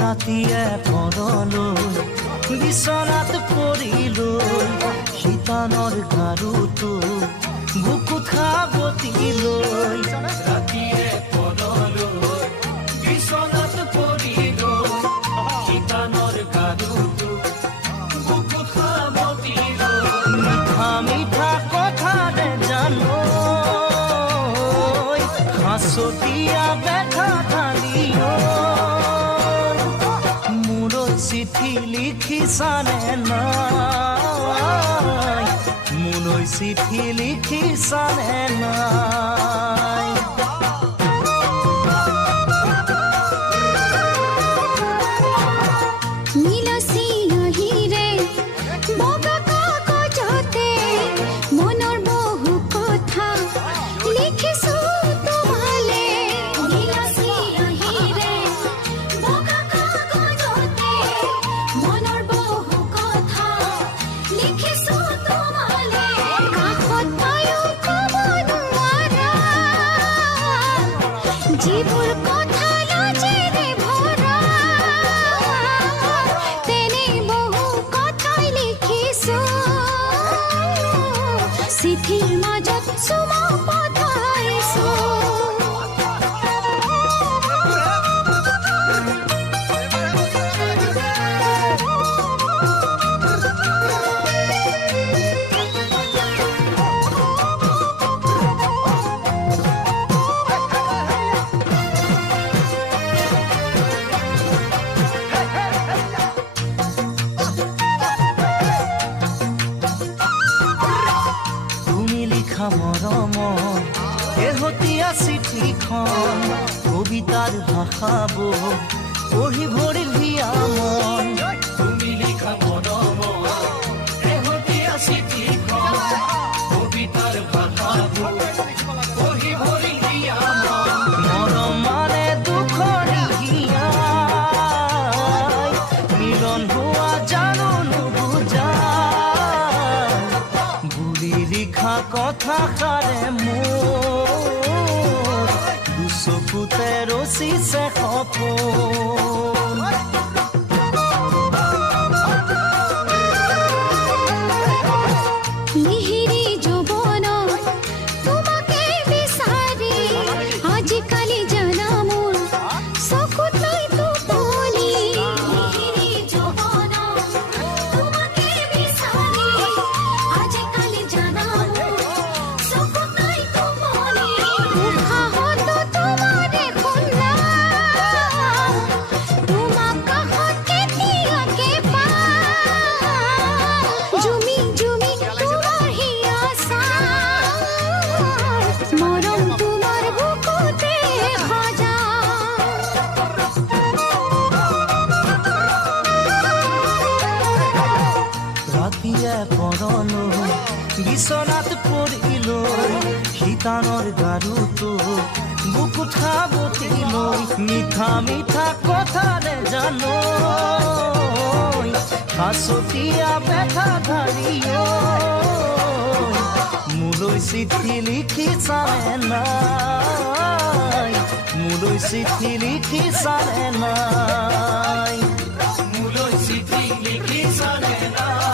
ৰাতিয়ে পৰলৈ বিচনাত পৰিলৈ শীতানৰ গাৰুটো বুকুত সাৱটিলৈ ৰাতিয়ে পৰলৈ বিচনাত পৰিলৈ শীতানৰ গাৰুটো বুকুত সাৱটিলৈ মিঠা মিঠা কথাৰে জানো হাঁচতীয়া ব্যথা ঢালিও মোলৈ চিঠি লিখিছানে নাই মোলৈ চিঠি লিখিছানে নাই জীবুর কথা লাজেৰে ভৰা তেনে বহু কথাই লিখিছো চিঠিৰ মাজত চুমা পঠাইছো মৰমৰ শেহতীয়া চিঠিখন কবিতাৰ ভাষাবোৰ পঢ়ি ভৰিল হিয়া মন তুমি লিখা মৰমৰ শেহতীয়া চিঠিখন কবিতাৰ ভাষাবোৰ পঢ়ি ভৰিল হিয়া মন মৰম মানে দুখৰ হিয়াই মিলন হোৱা জানো নুবুজা লিখা কথা সাৰে মোৰ দুচকুতে ৰচিছে সপোন মিহিৰি যৌৱনত তোমাকে বিচাৰি আজিকালি জানা মোৰ চকুত নাই টোপনি মিহিৰি যৌৱনত তোমাকে বিচাৰি আজিকালি জানা মোৰ চকুত নাই টোপনি উশাহত তোমাৰে শুনা তোমাক কাষত কেতিয়াকে পাম জুমি জুমি তোমাৰ হিয়া চাই মৰম তোমাৰ বুকুতে সজা ৰাতিয়ে পৰলৈ বিচনাত পৰিলৈ শীতানৰ গাৰুটো বুকুত সাৱটিলৈ মিঠা মিঠা কথাৰে জানো হাঁচতীয়া ব্যথা ঢালিও মোলৈ চিঠি লিখিছানে নাই মোলৈ চিঠি লিখিছানে নাই মোলৈ চিঠি লিখিছানে নাই